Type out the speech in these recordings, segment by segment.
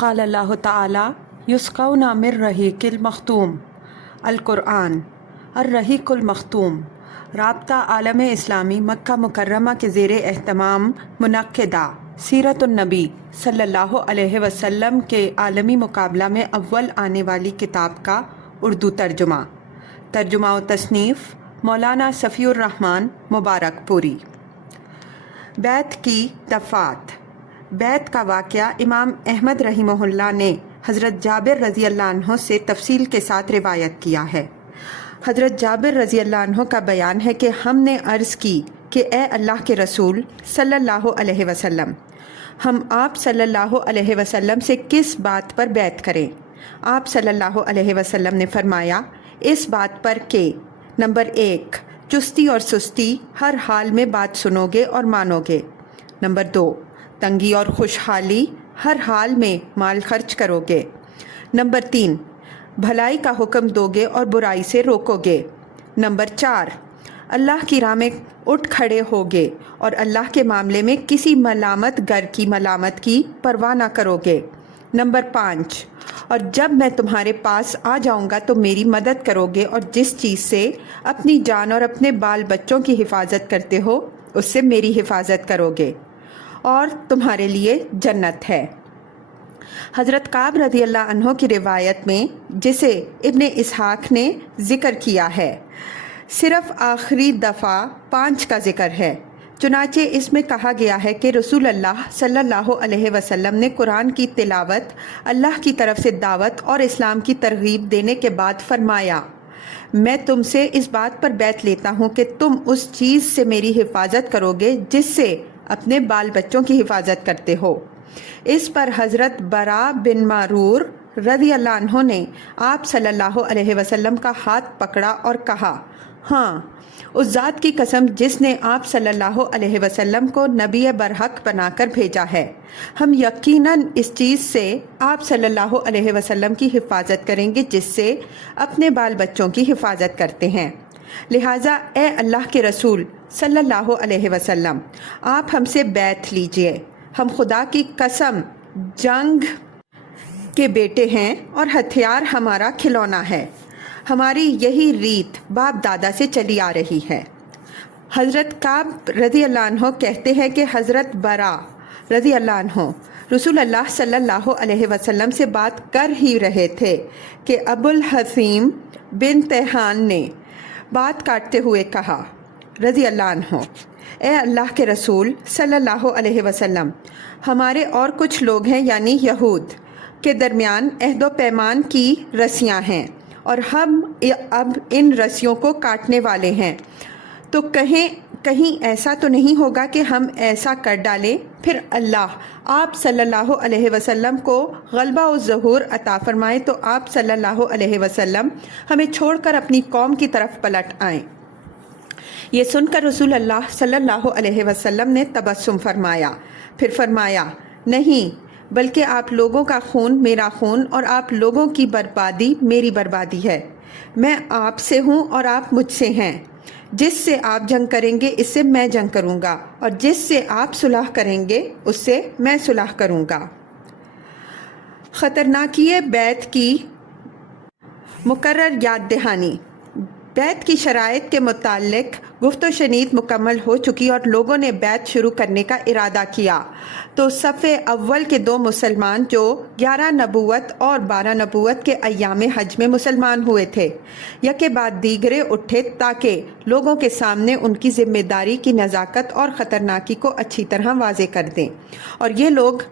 قال اللہ تعالی یسقون من رحیق المختوم القرآن الرحیق المختوم رابطہ عالم اسلامی مکہ مکرمہ کے زیر اہتمام منعقدہ سیرت النبی صلی اللہ علیہ وسلم کے عالمی مقابلہ میں اول آنے والی کتاب کا اردو ترجمہ و تصنیف مولانا صفی الرحمن مبارک پوری۔ بیعت کی دفعات۔ بیعت کا واقعہ امام احمد رحمہ اللہ نے حضرت جابر رضی اللہ عنہ سے تفصیل کے ساتھ روایت کیا ہے۔ حضرت جابر رضی اللہ عنہ کا بیان ہے کہ ہم نے عرض کی کہ اے اللہ کے رسول صلی اللہ علیہ وسلم، ہم آپ صلی اللہ علیہ وسلم سے کس بات پر بیعت کریں؟ آپ صلی اللہ علیہ وسلم نے فرمایا، اس بات پر کہ نمبر 1، چستی اور سستی ہر حال میں بات سنو گے اور مانو گے۔ نمبر 2، تنگی اور خوشحالی ہر حال میں مال خرچ کرو گے۔ نمبر 3، بھلائی کا حکم دو گے اور برائی سے روکو گے۔ نمبر 4، اللہ کی راہ میں اٹھ کھڑے ہوگے اور اللہ کے معاملے میں کسی ملامت گر کی ملامت کی پرواہ نہ کرو گے۔ نمبر 5، اور جب میں تمہارے پاس آ جاؤں گا تو میری مدد کرو گے اور جس چیز سے اپنی جان اور اپنے بال بچوں کی حفاظت کرتے ہو اس سے میری حفاظت کرو گے اور تمہارے لیے جنت ہے۔ حضرت کعب رضی اللہ عنہ کی روایت میں جسے ابن اسحاق نے ذکر کیا ہے، صرف آخری دفعہ 5 کا ذکر ہے، چنانچہ اس میں کہا گیا ہے کہ رسول اللہ صلی اللہ علیہ وسلم نے قرآن کی تلاوت، اللہ کی طرف سے دعوت اور اسلام کی ترغیب دینے کے بعد فرمایا، میں تم سے اس بات پر بیعت لیتا ہوں کہ تم اس چیز سے میری حفاظت کرو گے جس سے اپنے بال بچوں کی حفاظت کرتے ہو۔ اس پر حضرت برا بن معرور رضی اللہ عنہ نے آپ صلی اللہ علیہ وسلم کا ہاتھ پکڑا اور کہا، ہاں، اس ذات کی قسم جس نے آپ صلی اللہ علیہ وسلم کو نبی برحق بنا کر بھیجا ہے، ہم یقیناً اس چیز سے آپ صلی اللہ علیہ وسلم کی حفاظت کریں گے جس سے اپنے بال بچوں کی حفاظت کرتے ہیں۔ لہٰذا اے اللہ کے رسول صلی اللہ علیہ وسلم، آپ ہم سے بیعت لیجئے، ہم خدا کی قسم جنگ کے بیٹے ہیں اور ہتھیار ہمارا کھلونا ہے، ہماری یہی ریت باپ دادا سے چلی آ رہی ہے۔ حضرت کعب رضی اللہ عنہ کہتے ہیں کہ حضرت برا رضی اللہ عنہ رسول اللہ صلی اللہ علیہ وسلم سے بات کر ہی رہے تھے کہ ابو الحسیم بن تیحان نے بات کاٹتے ہوئے کہا، رضی اللہ عنہ، اے اللہ کے رسول صلی اللہ علیہ وسلم، ہمارے اور کچھ لوگ ہیں یعنی یہود کے درمیان عہد و پیمان کی رسیاں ہیں اور ہم اب ان رسیوں کو کاٹنے والے ہیں، تو کہیں ایسا تو نہیں ہوگا کہ ہم ایسا کر ڈالیں پھر اللہ آپ صلی اللہ علیہ وسلم کو غلبہ و ظہور عطا فرمائے تو آپ صلی اللہ علیہ وسلم ہمیں چھوڑ کر اپنی قوم کی طرف پلٹ آئیں۔ یہ سن کر رسول اللہ صلی اللہ علیہ وسلم نے تبسم فرمایا، پھر فرمایا، نہیں، بلکہ آپ لوگوں کا خون میرا خون اور آپ لوگوں کی بربادی میری بربادی ہے۔ میں آپ سے ہوں اور آپ مجھ سے ہیں، جس سے آپ جنگ کریں گے اس سے میں جنگ کروں گا اور جس سے آپ صلح کریں گے اس سے میں صلح کروں گا۔ خطرناکی بیعت کی مقرر یاد دہانی۔ بیعت کی شرائط کے متعلق گفت و شنید مکمل ہو چکی اور لوگوں نے بیعت شروع کرنے کا ارادہ کیا تو صف اول کے 2 مسلمان جو 11 نبوت اور 12 نبوت کے ایام حج میں مسلمان ہوئے تھے، یکے بعد دیگرے اٹھے تاکہ لوگوں کے سامنے ان کی ذمہ داری کی نزاکت اور خطرناکی کو اچھی طرح واضح کر دیں، اور یہ لوگ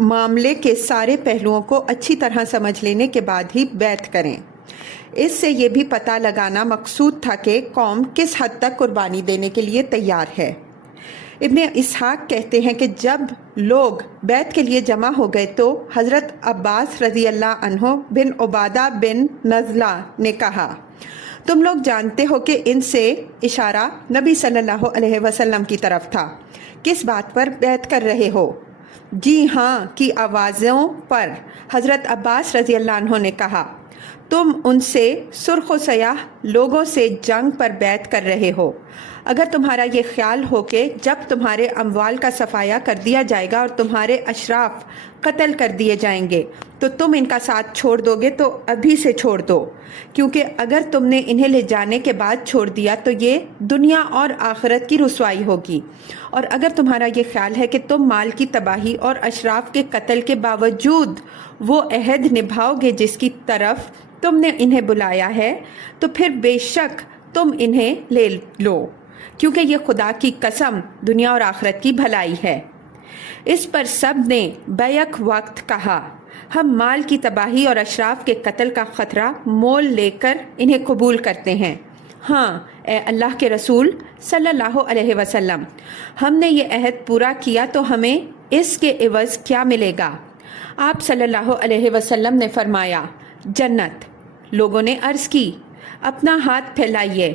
معاملے کے سارے پہلوؤں کو اچھی طرح سمجھ لینے کے بعد ہی بیعت کریں۔ اس سے یہ بھی پتہ لگانا مقصود تھا کہ قوم کس حد تک قربانی دینے کے لیے تیار ہے۔ ابن اسحاق کہتے ہیں کہ جب لوگ بیعت کے لیے جمع ہو گئے تو حضرت عباس رضی اللہ عنہ بن عبادہ بن نزلہ نے کہا، تم لوگ جانتے ہو کہ ان سے اشارہ نبی صلی اللہ علیہ وسلم کی طرف تھا، کس بات پر بیعت کر رہے ہو؟ جی ہاں کی آوازوں پر حضرت عباس رضی اللہ عنہ نے کہا، تم ان سے سرخ و سیاہ لوگوں سے جنگ پر بیعت کر رہے ہو۔ اگر تمہارا یہ خیال ہو کہ جب تمہارے اموال کا صفایہ کر دیا جائے گا اور تمہارے اشراف قتل کر دیے جائیں گے تو تم ان کا ساتھ چھوڑ دو گے تو ابھی سے چھوڑ دو، کیونکہ اگر تم نے انہیں لے جانے کے بعد چھوڑ دیا تو یہ دنیا اور آخرت کی رسوائی ہوگی۔ اور اگر تمہارا یہ خیال ہے کہ تم مال کی تباہی اور اشراف کے قتل کے باوجود وہ عہد نبھاؤ گے جس کی طرف تم نے انہیں بلایا ہے، تو پھر بے شک تم انہیں لے لو، کیونکہ یہ خدا کی قسم دنیا اور آخرت کی بھلائی ہے۔ اس پر سب نے بیک وقت کہا، ہم مال کی تباہی اور اشراف کے قتل کا خطرہ مول لے کر انہیں قبول کرتے ہیں۔ ہاں اے اللہ کے رسول صلی اللہ علیہ وسلم، ہم نے یہ عہد پورا کیا تو ہمیں اس کے عوض کیا ملے گا؟ آپ صلی اللہ علیہ وسلم نے فرمایا، جنت۔ لوگوں نے عرض کی، اپنا ہاتھ پھیلائیے۔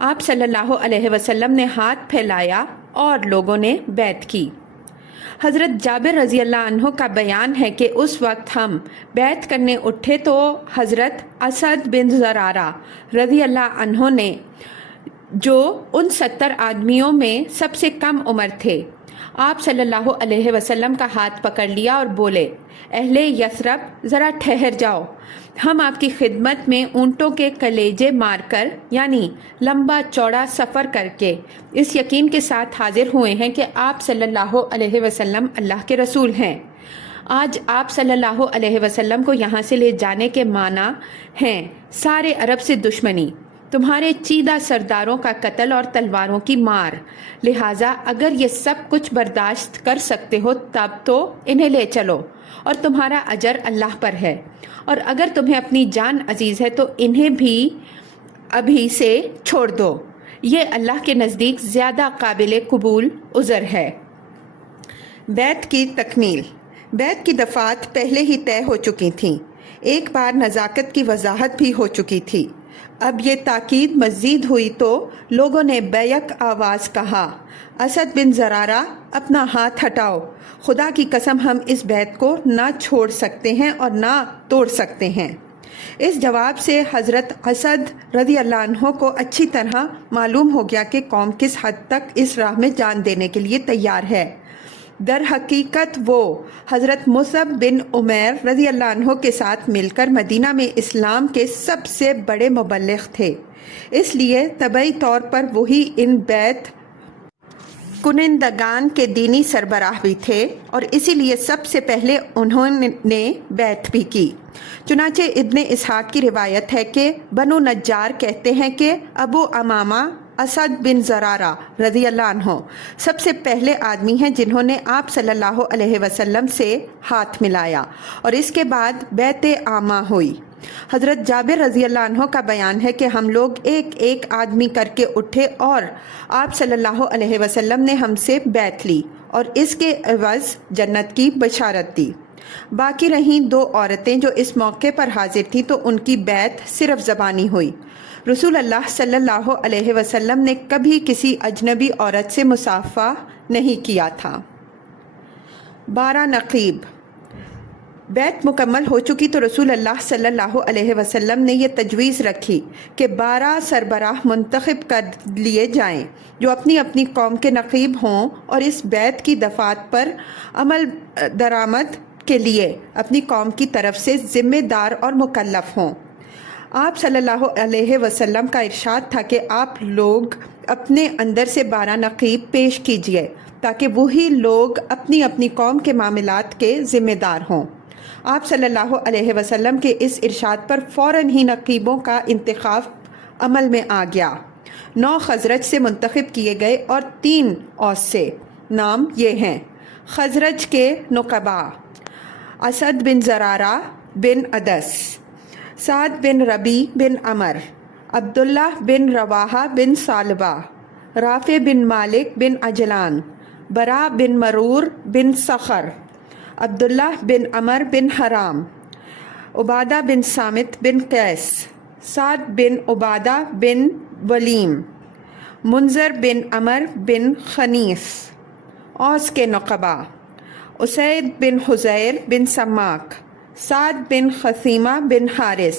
آپ صلی اللہ علیہ وسلم نے ہاتھ پھیلایا اور لوگوں نے بیعت کی۔ حضرت جابر رضی اللہ عنہ کا بیان ہے کہ اس وقت ہم بیعت کرنے اٹھے تو حضرت اسد بن زرارہ رضی اللہ عنہ نے، جو ان 70 آدمیوں میں سب سے کم عمر تھے، آپ صلی اللہ علیہ وسلم کا ہاتھ پکڑ لیا اور بولے، اہل یثرب ذرا ٹھہر جاؤ، ہم آپ کی خدمت میں اونٹوں کے کلیجے مار کر، یعنی لمبا چوڑا سفر کر کے اس یقین کے ساتھ حاضر ہوئے ہیں کہ آپ صلی اللہ علیہ وسلم اللہ کے رسول ہیں۔ آج آپ صلی اللہ علیہ وسلم کو یہاں سے لے جانے کے معنی ہیں سارے عرب سے دشمنی، تمہارے چیدہ سرداروں کا قتل اور تلواروں کی مار، لہٰذا اگر یہ سب کچھ برداشت کر سکتے ہو تب تو انہیں لے چلو اور تمہارا اجر اللہ پر ہے، اور اگر تمہیں اپنی جان عزیز ہے تو انہیں بھی ابھی سے چھوڑ دو، یہ اللہ کے نزدیک زیادہ قابل قبول عذر ہے۔ بیعت کی تکمیل۔ بیعت کی دفعات پہلے ہی طے ہو چکی تھیں، ایک بار نزاکت کی وضاحت بھی ہو چکی تھی، اب یہ تاکید مزید ہوئی تو لوگوں نے بیک آواز کہا، اسد بن زرارہ اپنا ہاتھ ہٹاؤ، خدا کی قسم ہم اس بیعت کو نہ چھوڑ سکتے ہیں اور نہ توڑ سکتے ہیں۔ اس جواب سے حضرت اسد رضی اللہ عنہ کو اچھی طرح معلوم ہو گیا کہ قوم کس حد تک اس راہ میں جان دینے کے لیے تیار ہے۔ در حقیقت وہ حضرت مصعب بن عمیر رضی اللہ عنہ کے ساتھ مل کر مدینہ میں اسلام کے سب سے بڑے مبلغ تھے، اس لیے طبعی طور پر وہی ان بیعت کنندگان کے دینی سربراہ بھی تھے، اور اسی لیے سب سے پہلے انہوں نے بیعت بھی کی۔ چنانچہ ابن اسحاق کی روایت ہے کہ بنو نجار کہتے ہیں کہ ابو امامہ اسد بن زرارہ رضی اللہ عنہ سب سے پہلے آدمی ہیں جنہوں نے آپ صلی اللہ علیہ وسلم سے ہاتھ ملایا، اور اس کے بعد بیعت عامہ ہوئی۔ حضرت جابر رضی اللہ عنہ کا بیان ہے کہ ہم لوگ ایک ایک آدمی کر کے اٹھے اور آپ صلی اللہ علیہ وسلم نے ہم سے بیعت لی اور اس کے عوض جنت کی بشارت دی۔ باقی رہیں 2 عورتیں جو اس موقع پر حاضر تھیں تو ان کی بیعت صرف زبانی ہوئی۔ رسول اللہ صلی اللہ علیہ وسلم نے کبھی کسی اجنبی عورت سے مصافحہ نہیں کیا تھا۔ 12 نقیب۔ بیعت مکمل ہو چکی تو رسول اللہ صلی اللہ علیہ وسلم نے یہ تجویز رکھی کہ 12 سربراہ منتخب کر لیے جائیں جو اپنی اپنی قوم کے نقیب ہوں اور اس بیعت کی دفعات پر عمل درآمد کے لیے اپنی قوم کی طرف سے ذمہ دار اور مکلف ہوں۔ آپ صلی اللہ علیہ وسلم کا ارشاد تھا کہ آپ لوگ اپنے اندر سے 12 نقیب پیش کیجئے تاکہ وہی لوگ اپنی اپنی قوم کے معاملات کے ذمہ دار ہوں۔ آپ صلی اللہ علیہ وسلم کے اس ارشاد پر فوراً ہی نقیبوں کا انتخاب عمل میں آ گیا۔ 9 خزرج سے منتخب کیے گئے اور 3 اوس سے۔ نام یہ ہیں: خزرج کے نقباء اسد بن زرارہ بن عدس، سعد بن ربی بن عمر، عبداللہ بن رواحہ بن ثعلبہ، رافع بن مالک بن عجلان، برا بن مرور بن صخر، عبداللہ بن عمر بن حرام، عبادہ بن صامت بن قیس، سعد بن عبادہ بن ولیم، منذر بن عمر بن خنیف۔ اوس کے نقباء: اسید بن حزیر بن سماک، سعد بن خثیمہ بن حارث،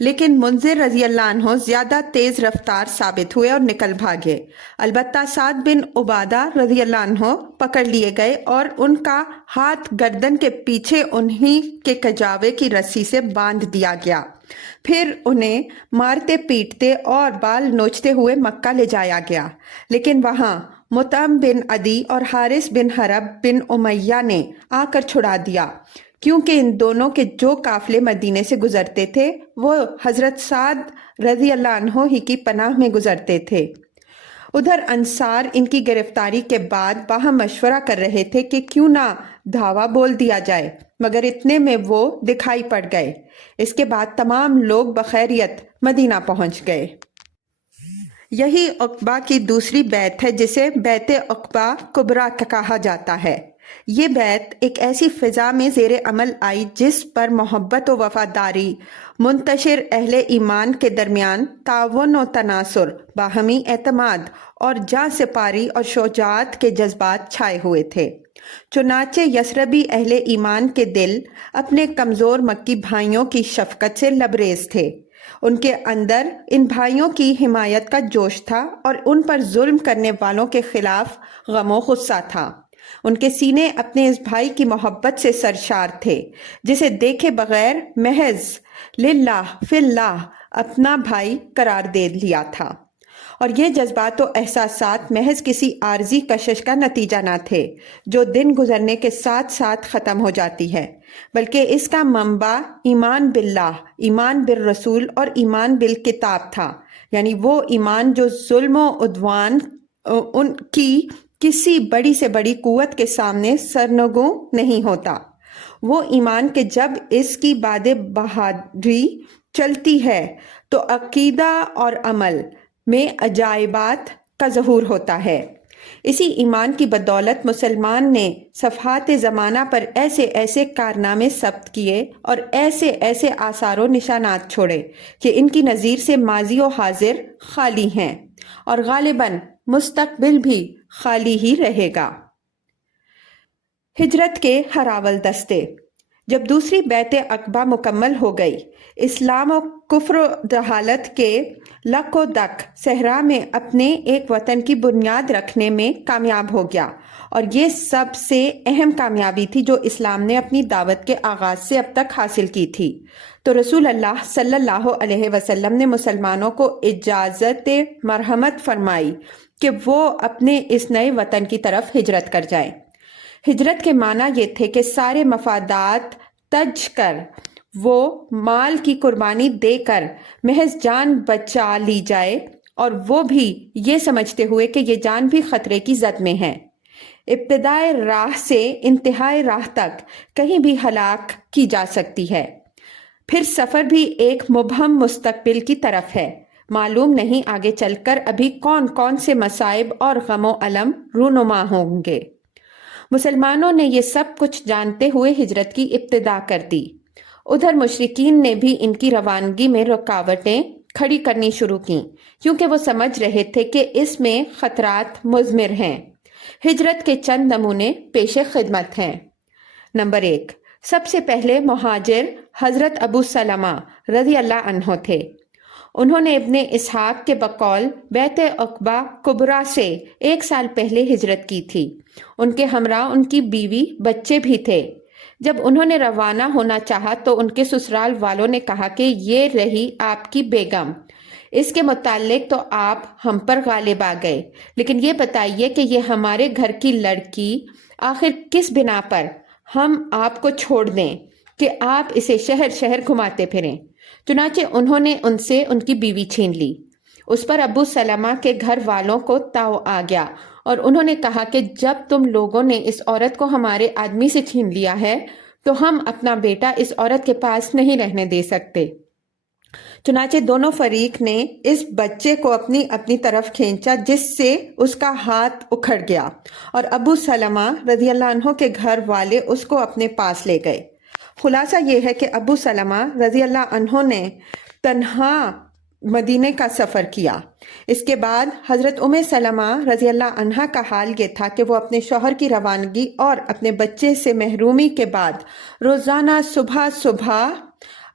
لیکن منذر رضی اللہ عنہ زیادہ تیز رفتار ثابت ہوئے اور نکل بھاگے۔ البتہ سعد بن عبادہ رضی اللہ عنہ پکڑ لیے گئے اور ان کا ہاتھ گردن کے پیچھے انہی کے کجاوے کی رسی سے باندھ دیا گیا۔ پھر انہیں مارتے پیٹتے اور بال نوچتے ہوئے مکہ لے جایا گیا، لیکن وہاں مطعم بن عدی اور حارث بن حرب بن امیہ نے آ کر چھڑا دیا، کیونکہ ان دونوں کے جو قافلے مدینے سے گزرتے تھے وہ حضرت سعد رضی اللہ عنہ ہی کی پناہ میں گزرتے تھے۔ ادھر انصار ان کی گرفتاری کے بعد باہم مشورہ کر رہے تھے کہ کیوں نہ دھاوا بول دیا جائے، مگر اتنے میں وہ دکھائی پڑ گئے۔ اس کے بعد تمام لوگ بخیریت مدینہ پہنچ گئے۔ یہی عقبہ کی دوسری بیعت ہے جسے بیعت عقبہ کبریٰ کہا جاتا ہے۔ یہ بیعت ایک ایسی فضا میں زیر عمل آئی جس پر محبت و وفاداری، منتشر اہل ایمان کے درمیان تعاون و تناصر، باہمی اعتماد اور جاں سپاری اور شجاعت کے جذبات چھائے ہوئے تھے۔ چنانچہ یثربی اہل ایمان کے دل اپنے کمزور مکی بھائیوں کی شفقت سے لبریز تھے۔ ان کے اندر ان بھائیوں کی حمایت کا جوش تھا اور ان پر ظلم کرنے والوں کے خلاف غم و غصہ تھا۔ ان کے سینے اپنے اس بھائی کی محبت سے سرشار تھے جسے دیکھے بغیر محض للہ فی اللہ اپنا بھائی قرار دے لیا تھا، اور یہ جذبات و احساسات محض کسی عارضی کشش کا نتیجہ نہ تھے جو دن گزرنے کے ساتھ ساتھ ختم ہو جاتی ہے، بلکہ اس کا منبع ایمان باللہ، ایمان بالرسول اور ایمان بالکتاب تھا، یعنی وہ ایمان جو ظلم و عدوان ان کی کسی بڑی سے بڑی قوت کے سامنے سرنگوں نہیں ہوتا۔ وہ ایمان کہ جب اس کی باد بہادری چلتی ہے تو عقیدہ اور عمل میں عجائبات کا ظہور ہوتا ہے۔ اسی ایمان کی بدولت مسلمان نے صفحات زمانہ پر ایسے ایسے کارنامے ثبت کیے اور ایسے ایسے آثار و نشانات چھوڑے کہ ان کی نظیر سے ماضی و حاضر خالی ہیں اور غالباً مستقبل بھی خالی ہی رہے گا۔ ہجرت کے ہراول دستے۔ جب دوسری بیعت عقبہ مکمل ہو گئی، اسلام و کفر و جہالت کے لک و دک صحرا میں اپنے ایک وطن کی بنیاد رکھنے میں کامیاب ہو گیا، اور یہ سب سے اہم کامیابی تھی جو اسلام نے اپنی دعوت کے آغاز سے اب تک حاصل کی تھی۔ تو رسول اللہ صلی اللہ علیہ وسلم نے مسلمانوں کو اجازت مرحمت فرمائی کہ وہ اپنے اس نئے وطن کی طرف ہجرت کر جائیں۔ ہجرت کے معنی یہ تھے کہ سارے مفادات تج کر، وہ مال کی قربانی دے کر محض جان بچا لی جائے، اور وہ بھی یہ سمجھتے ہوئے کہ یہ جان بھی خطرے کی زد میں ہے۔ ابتدائے راہ سے انتہائی راہ تک کہیں بھی ہلاک کی جا سکتی ہے، پھر سفر بھی ایک مبہم مستقبل کی طرف ہے۔ معلوم نہیں آگے چل کر ابھی کون کون سے مصائب اور غم و الم رونما ہوں گے۔ مسلمانوں نے یہ سب کچھ جانتے ہوئے ہجرت کی ابتدا کر دی۔ ادھر مشرکین نے بھی ان کی روانگی میں رکاوٹیں کھڑی کرنی شروع کیں، کیونکہ وہ سمجھ رہے تھے کہ اس میں خطرات مضمر ہیں۔ ہجرت کے چند نمونے پیش خدمت ہیں۔ نمبر 1، سب سے پہلے مہاجر حضرت ابو سلمہ رضی اللہ عنہ تھے۔ انہوں نے ابن اسحاق کے بقول بیعت عقبہ کبریٰ سے 1 سال پہلے ہجرت کی تھی۔ ان کے ہمراہ ان کی بیوی بچے بھی تھے۔ جب انہوں نے روانہ ہونا چاہا تو ان کے سسرال والوں نے کہا کہ یہ رہی آپ کی بیگم، اس کے متعلق تو آپ ہم پر غالب آ گئے، لیکن یہ بتائیے کہ یہ ہمارے گھر کی لڑکی آخر کس بنا پر ہم آپ کو چھوڑ دیں کہ آپ اسے شہر شہر گھماتے پھریں۔ چنانچہ انہوں نے ان سے ان کی بیوی چھین لی۔ اس پر ابو سلمہ کے گھر والوں کو تاؤ آ گیا اور انہوں نے کہا کہ جب تم لوگوں نے اس عورت کو ہمارے آدمی سے چھین لیا ہے تو ہم اپنا بیٹا اس عورت کے پاس نہیں رہنے دے سکتے۔ چنانچہ دونوں فریق نے اس بچے کو اپنی اپنی طرف کھینچا، جس سے اس کا ہاتھ اکھڑ گیا، اور ابو سلمہ رضی اللہ عنہ کے گھر والے اس کو اپنے پاس لے گئے۔ خلاصہ یہ ہے کہ ابو سلمہ رضی اللہ عنہ نے تنہا مدینے کا سفر کیا۔ اس کے بعد حضرت سلمہ رضی اللہ عنہ کا حال یہ تھا کہ وہ اپنے شوہر کی روانگی اور اپنے بچے سے محرومی کے بعد روزانہ صبح صبح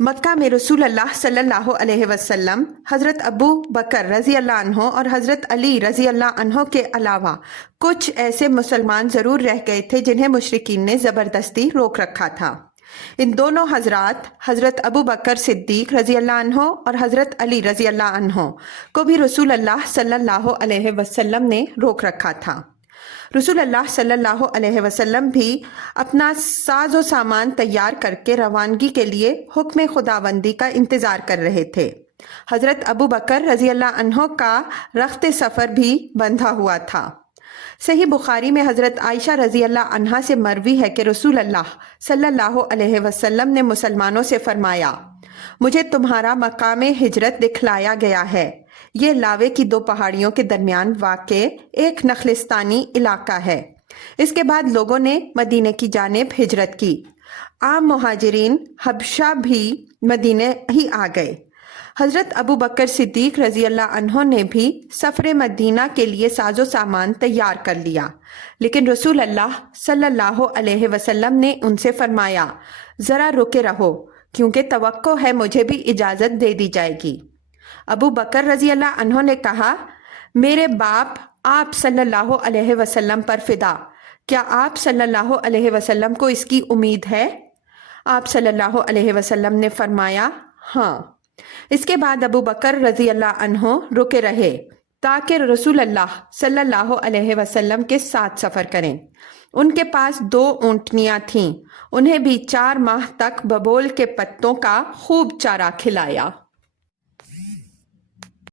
مکہ میں رسول اللہ صلی اللہ علیہ وسلم، حضرت ابو بکر رضی اللہ عنہ اور حضرت علی رضی اللہ عنہ کے علاوہ کچھ ایسے مسلمان ضرور رہ گئے تھے جنہیں مشرکین نے زبردستی روک رکھا تھا۔ ان دونوں حضرات، حضرت ابو بکر صدیق رضی اللہ عنہ اور حضرت علی رضی اللہ عنہ کو بھی رسول اللہ صلی اللہ علیہ وسلم نے روک رکھا تھا۔ رسول اللہ صلی اللہ علیہ وسلم بھی اپنا ساز و سامان تیار کر کے روانگی کے لیے حکم خداوندی کا انتظار کر رہے تھے۔ حضرت ابو بکر رضی اللہ عنہ کا رخت سفر بھی بندھا ہوا تھا۔ صحیح بخاری میں حضرت عائشہ رضی اللہ عنہا سے مروی ہے کہ رسول اللہ صلی اللہ علیہ وسلم نے مسلمانوں سے فرمایا، مجھے تمہارا مقام ہجرت دکھلایا گیا ہے۔ یہ لاوے کی دو پہاڑیوں کے درمیان واقع ایک نخلستانی علاقہ ہے۔ اس کے بعد لوگوں نے مدینے کی جانب ہجرت کی۔ عام مہاجرین حبشہ بھی مدینے ہی آ گئے۔ حضرت ابو بکر صدیق رضی اللہ عنہ نے بھی سفر مدینہ کے لیے ساز و سامان تیار کر لیا، لیکن رسول اللہ صلی اللہ علیہ وسلم نے ان سے فرمایا، ذرا رکے رہو، کیونکہ توقع ہے مجھے بھی اجازت دے دی جائے گی۔ ابو بکر رضی اللہ عنہ نے کہا، میرے باپ آپ صلی اللہ علیہ وسلم پر فدا، کیا آپ صلی اللہ علیہ وسلم کو اس کی امید ہے؟ آپ صلی اللہ علیہ وسلم نے فرمایا، ہاں۔ اس کے بعد ابو بکر رضی اللہ عنہ رکے رہے تاکہ رسول اللہ صلی اللہ علیہ وسلم کے ساتھ سفر کریں۔ ان کے پاس 2 اونٹنیاں تھیں، انہیں بھی 4 ماہ تک ببول کے پتوں کا خوب چارہ کھلایا۔